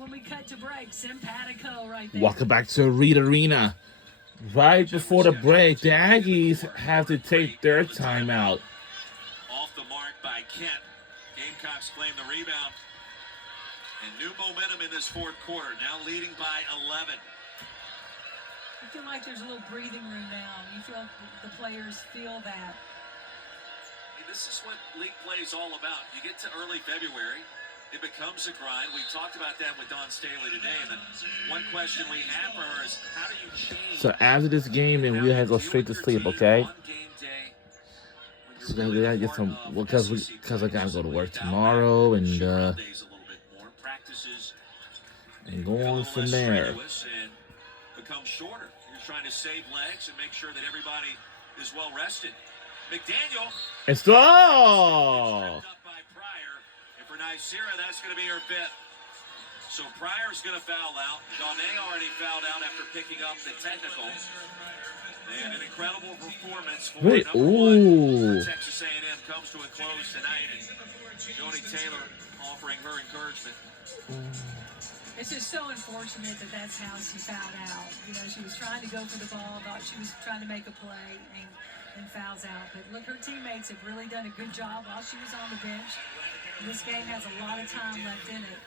when we cut to break. Simpatico right there. Welcome back to Reed Arena. Right before the break, the Aggies have to take their timeout. Off the mark by Kent. Gamecocks claim the rebound. And new momentum in this fourth quarter, now leading by 11. I feel like there's a little breathing room now. You feel the players feel that. Hey, this is what league play is all about. You get to early February, it becomes a grind. We talked about that with Dawn Staley today. And the one question we have for her is, how do you change? So after this game, then we have to go straight to sleep, okay? So we gotta get some, well, because I gotta go to work tomorrow and go on from there. Become shorter. You're trying to save legs and make sure that everybody is well rested. McDaniel. It's oh. And for Nicira, that's going to be her fifth. So Pryor's going to foul out. Donné already fouled out after picking up the technical. And an incredible performance for number one. Texas A&M comes to a close tonight, and Joni Taylor offering her encouragement. It's just so unfortunate that that's how she fouled out. You know, she was trying to go for the ball, thought she was trying to make a play, and fouls out. But look, her teammates have really done a good job while she was on the bench. This game has a lot of time left in it.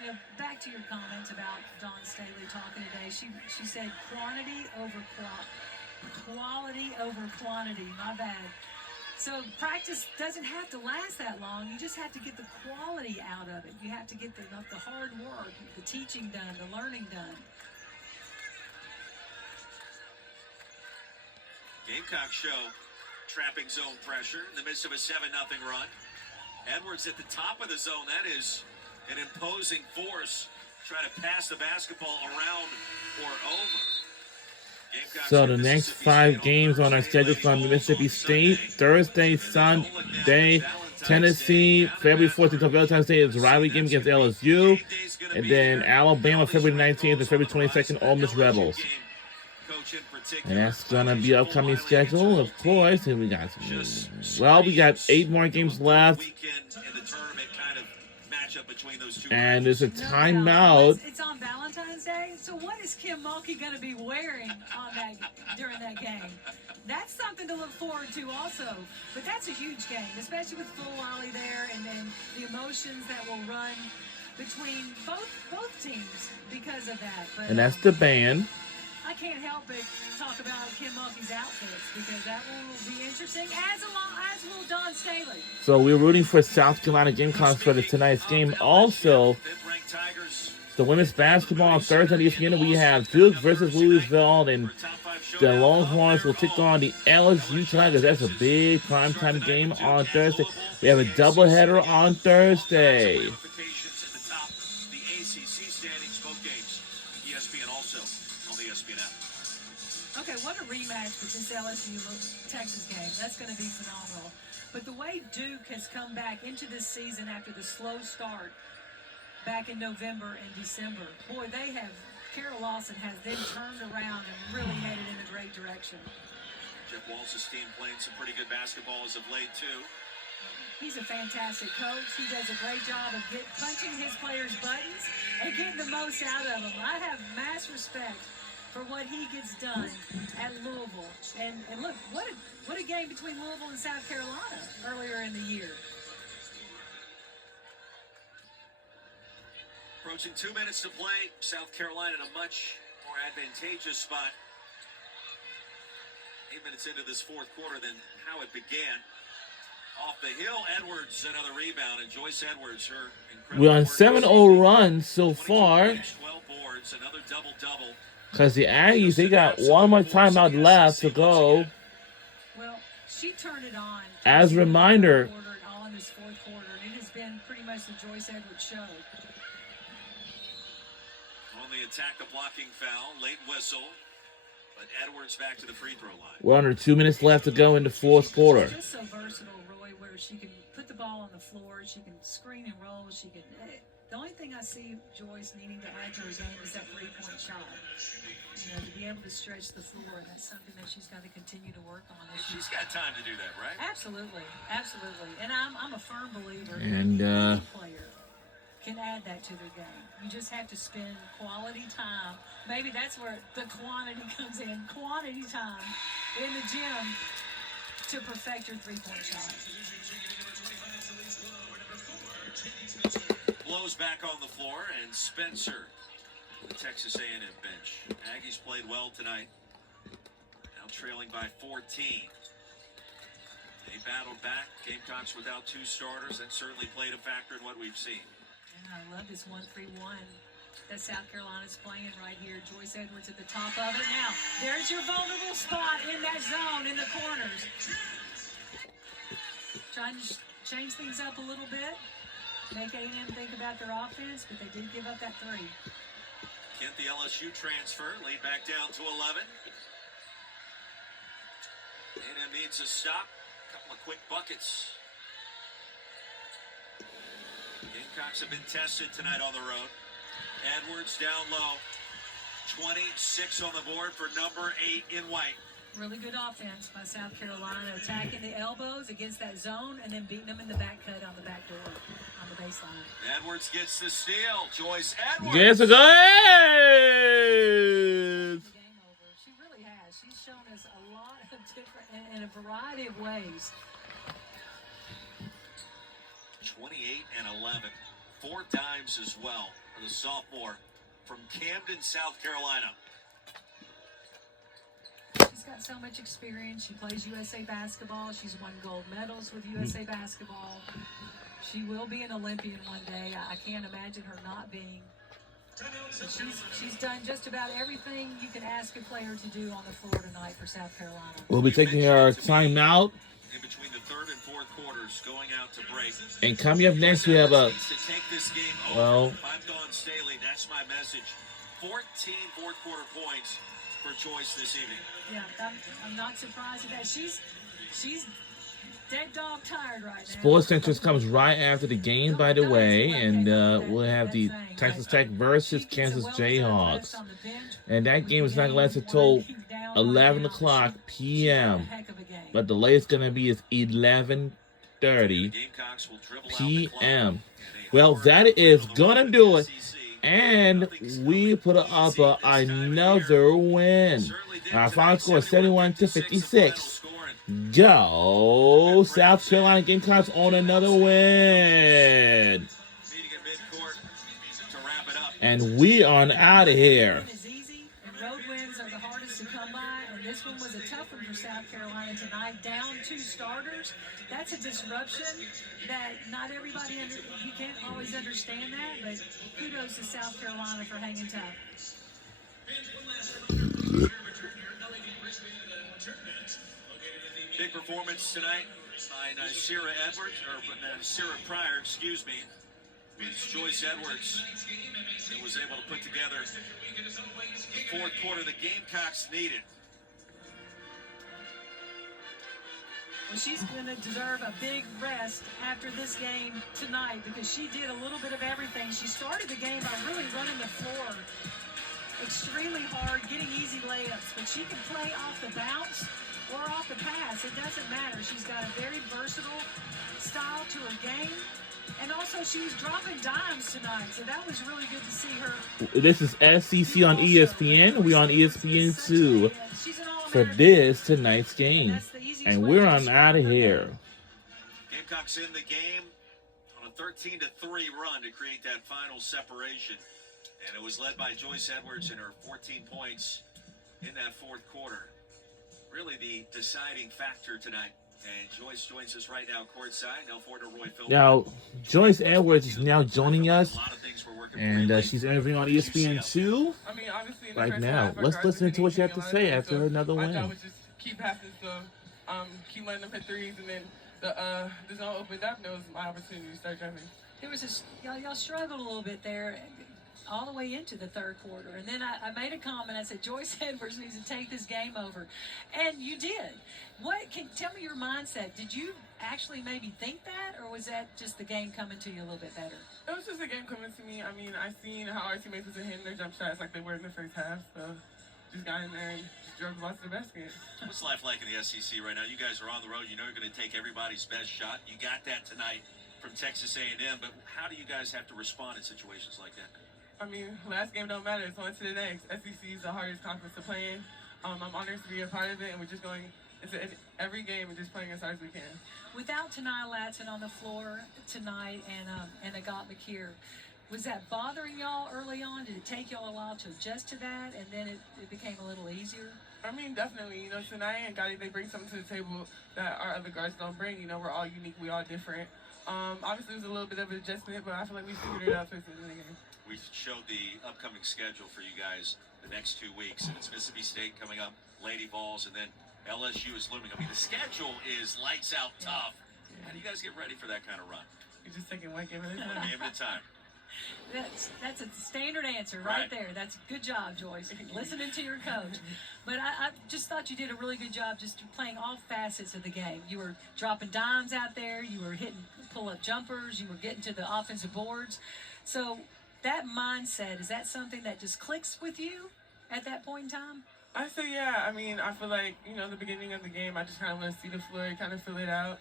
You know, back to your comments about Dawn Staley talking today. She said quantity over quality over quantity. My bad. So practice doesn't have to last that long. You just have to get the quality out of it. You have to get the hard work, the teaching done, the learning done. Gamecock show trapping zone pressure in the midst of a 7-0 run. Edwards at the top of the zone. That is an imposing force. Try to pass the basketball around or over. So the next 5 games on our schedule from Mississippi State, Thursday, Sunday, Tennessee, February 14th until Valentine's Day is rivalry game against LSU, and then Alabama February 19th and February 22nd, Ole Miss Rebels. And that's gonna be upcoming schedule, of course. And we got we got 8 more games left. And there's a timeout. It's on Valentine's Day, so what is Kim Mulkey going to be wearing on during that game? That's something to look forward to also. But that's a huge game, especially with Full Wally there, and then the emotions that will run between both teams because of that. But, and that's the band. I can't help but talk about Kim Mulkey's outfits because that will be interesting, as will Dawn Staley. So we're rooting for South Carolina Gamecocks for tonight's game. Also, the women's basketball on Thursday on ESPN, we have Duke versus Louisville, and the Longhorns will take on the LSU Tigers. That's a big primetime game on Thursday. We have a doubleheader on Thursday. Okay, what a rematch with this LSU-Texas game. That's going to be phenomenal. But the way Duke has come back into this season after the slow start back in November and December, boy, Carol Lawson has then turned around and really headed in a great direction. Jeff Walsh's team playing some pretty good basketball as of late, too. He's a fantastic coach. He does a great job of punching his players' buttons and getting the most out of them. I have mass respect for what he gets done at Louisville. And look, what a game between Louisville and South Carolina earlier in the year. Approaching 2 minutes to play. South Carolina in a much more advantageous spot. 8 minutes into this fourth quarter than how it began. Off the hill, Edwards, another rebound, and Joyce Edwards, her incredible. We're on 7-0 run so far. 12 boards, another double-double. Because the Aggies, they got one more timeout left to go. Well, she turned it on. As a reminder, all in this fourth quarter, and it has been pretty much the Joyce Edwards show. On the attack, the blocking foul, late whistle, but Edwards back to the free throw line. We're under 2 minutes left to go in the fourth quarter. She's just so versatile, Roy, where she can put the ball on the floor, she can screen and roll, she can. The only thing I see Joyce needing to add to her game is that three-point shot. You know, to be able to stretch the floor, and that's something that she's got to continue to work on. She's got time to do that, right? Absolutely, absolutely. And I'm a firm believer and in a player. can add that to their game. You just have to spend quality time. Maybe that's where the quantity comes in. Quantity time in the gym to perfect your three-point shot. Blows back on the floor, and Spencer, the Texas A&M bench. Aggies played well tonight. Now trailing by 14. They battled back. Gamecocks without two starters. That certainly played a factor in what we've seen. And I love this 1-3-1 that South Carolina's playing right here. Joyce Edwards at the top of it. Now, there's your vulnerable spot in that zone in the corners. Trying to change things up a little bit. Make A&M think about their offense, but they did give up that three. Kent, the LSU transfer, laid back down to 11. A&M needs a stop. A couple of quick buckets. Gamecocks have been tested tonight on the road. Edwards down low. 26 on the board for number 8 in white. Really good offense by South Carolina, attacking the elbows against that zone and then beating them in the back cut on the back door, on the baseline. Edwards gets the steal. Joyce Edwards. Yes, it is. Game over. She really has. She's shown us a lot of different, in a variety of ways. 28 and 11. 4 dimes as well for the sophomore from Camden, South Carolina. She's got so much experience. She plays USA basketball. She's won gold medals with USA basketball. She will be an Olympian one day. I can't imagine her not being. So she's done just about everything you can ask a player to do on the floor tonight for South Carolina. We'll be taking our timeout. In between the third and fourth quarters, going out to break. And coming up next, we have a. Well, I'm Don Staley. That's my message. 14 fourth quarter points for Joyce this evening. Yeah, I'm not surprised at that. She's dead dog tired right now. Sports Central comes right after the game, by the way, and we'll have the Texas Tech versus Kansas Jayhawks. And that game is not going to last until 11 o'clock p.m. But the latest going to be is 11:30 p.m. Well, that is going to do it. And we put up another win. Our final score is 71-56. Go South Carolina Gamecocks on another win. And we are out of here. Road wins are the hardest to come by, and this one was a tough one for South Carolina tonight. Down 2 starters. That's a disruption that not everybody you can't always understand that, but kudos to South Carolina for hanging tough. Big performance tonight by Nycera Edwards, or Nycera Pryor, excuse me. It's Joyce Edwards who was able to put together the fourth quarter the Gamecocks needed. Well, she's going to deserve a big rest after this game tonight because she did a little bit of everything. She started the game by really running the floor extremely hard, getting easy layups, but she can play off the bounce or off the pass. It doesn't matter. She's got a very versatile style to her game. And also, she was dropping dimes tonight, so that was really good to see her. This is SEC on ESPN. We're on ESPN2 for this tonight's game. And we're on out of here. Gamecocks in the game on a 13-3 run to create that final separation. And it was led by Joyce Edwards and her 14 points in that fourth quarter. Really the deciding factor tonight. And Joyce joins us right now courtside. Now forward to Roy Philbin. Now, Joyce Edwards is now joining us. And she's interviewing on ESPN2 right now. Let's listen to what you have to say after another win. My job was just keep passing, so keep letting them hit threes, and then the zone opened up, and it was my opportunity to start driving. There was y'all struggled a little bit there all the way into the third quarter. And then I made a comment. I said, Joyce Edwards needs to take this game over. And you did. Tell me your mindset. Did you actually maybe think that, or was that just the game coming to you a little bit better? It was just the game coming to me. I mean, I seen how our teammates was hitting their jump shots like they were in the first half, so just got in there and just drove the ball to the basket. What's life like in the SEC right now? You guys are on the road. You know you're going to take everybody's best shot. You got that tonight. from Texas A&M, but how do you guys have to respond in situations like that? I mean, last game don't matter. It's on to the next. SEC is the hardest conference to play in. I'm honored to be a part of it, and we're just going into every game and just playing as hard as we can. Without Tanai Latson on the floor tonight and Agat McKeer, was that bothering y'all early on? Did it take y'all a while to adjust to that, and then it became a little easier? I mean, definitely. You know, tonight and Gotti, they bring something to the table that our other guards don't bring. You know, we're all unique. We all different. Obviously, it was a little bit of an adjustment, but I feel like we figured it out towards the end of the game. We showed the upcoming schedule for you guys the next 2 weeks. It's Mississippi State coming up, Lady Vols, and then LSU is looming. I mean, the schedule is lights out tough. How do you guys get ready for that kind of run? You're just taking one game at a time. One game at a time. That's a standard answer right there. That's good job, Joyce. Listening to your coach. But I just thought you did a really good job just playing all facets of the game. You were dropping dimes out there. You were hitting pull-up jumpers. You were getting to the offensive boards. So that mindset, is that something that just clicks with you at that point in time? I say, yeah. I mean, I feel like, you know, the beginning of the game, I just kind of want to see the floor, kind of fill it out.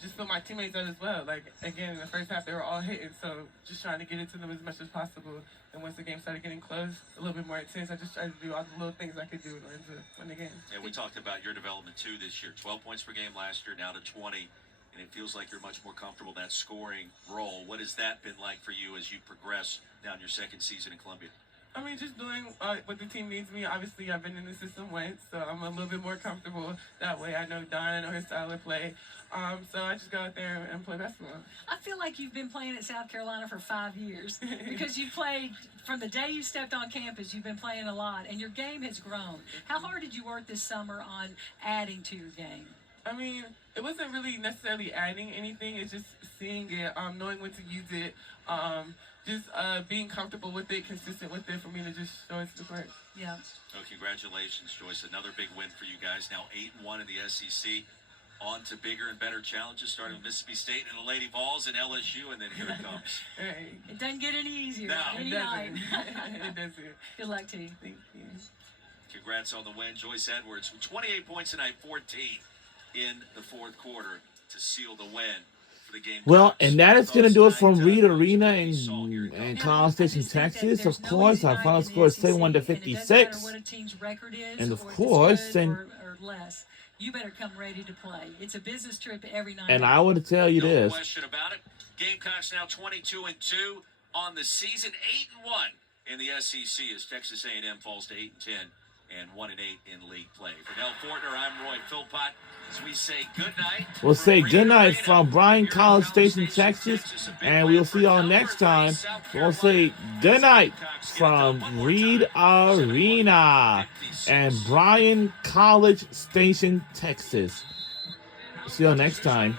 Just feel my teammates out as well. Like, again, in the first half, they were all hitting, so just trying to get it to them as much as possible. And once the game started getting close, a little bit more intense, I just tried to do all the little things I could do in order to win the game. Yeah, we talked about your development, too, this year. 12 points per game last year, now to 20. And it feels like you're much more comfortable in that scoring role. What has that been like for you as you progress down your second season in Columbia? I mean, just doing what the team needs me. Obviously, I've been in the system once, so I'm a little bit more comfortable that way. I know Don, I know his style of play. So I just go out there and play basketball. I feel like you've been playing at South Carolina for 5 years because you played from the day you stepped on campus. You've been playing a lot, and your game has grown. How hard did you work this summer on adding to your game? I mean, it wasn't really necessarily adding anything. It's just seeing it, knowing when to use it, just being comfortable with it, consistent with it for me to just show it to the court. Yeah. Oh, congratulations, Joyce. Another big win for you guys. Now 8-1 in the SEC. On to bigger and better challenges, starting with Mississippi State and the Lady Vols and LSU, and then here it comes. Hey. It doesn't get any easier. No, any it night. doesn't. It doesn't. Good luck to you. Thank you. Congrats on the win, Joyce Edwards. With 28 points tonight, 14 in the fourth quarter to seal the win for the game. Well, and that is going to do it from Reed Arena in College Station, Texas. Of course, our final score is 71-56. And of course, less. You better come ready to play. It's a business trip every night. And I want to tell you this. No question about it. Gamecocks now 22-2 on the season, 8-1 in the SEC as Texas A&M falls to 8-10 and 1-8 in league play. For Nell Fortner, I'm Roy Philpott. As we say good night. We'll say good night from Bryan, College Station, Texas, and we'll see y'all next time. We'll say good night from Reed Arena and Bryan, College Station, Texas. See y'all next time.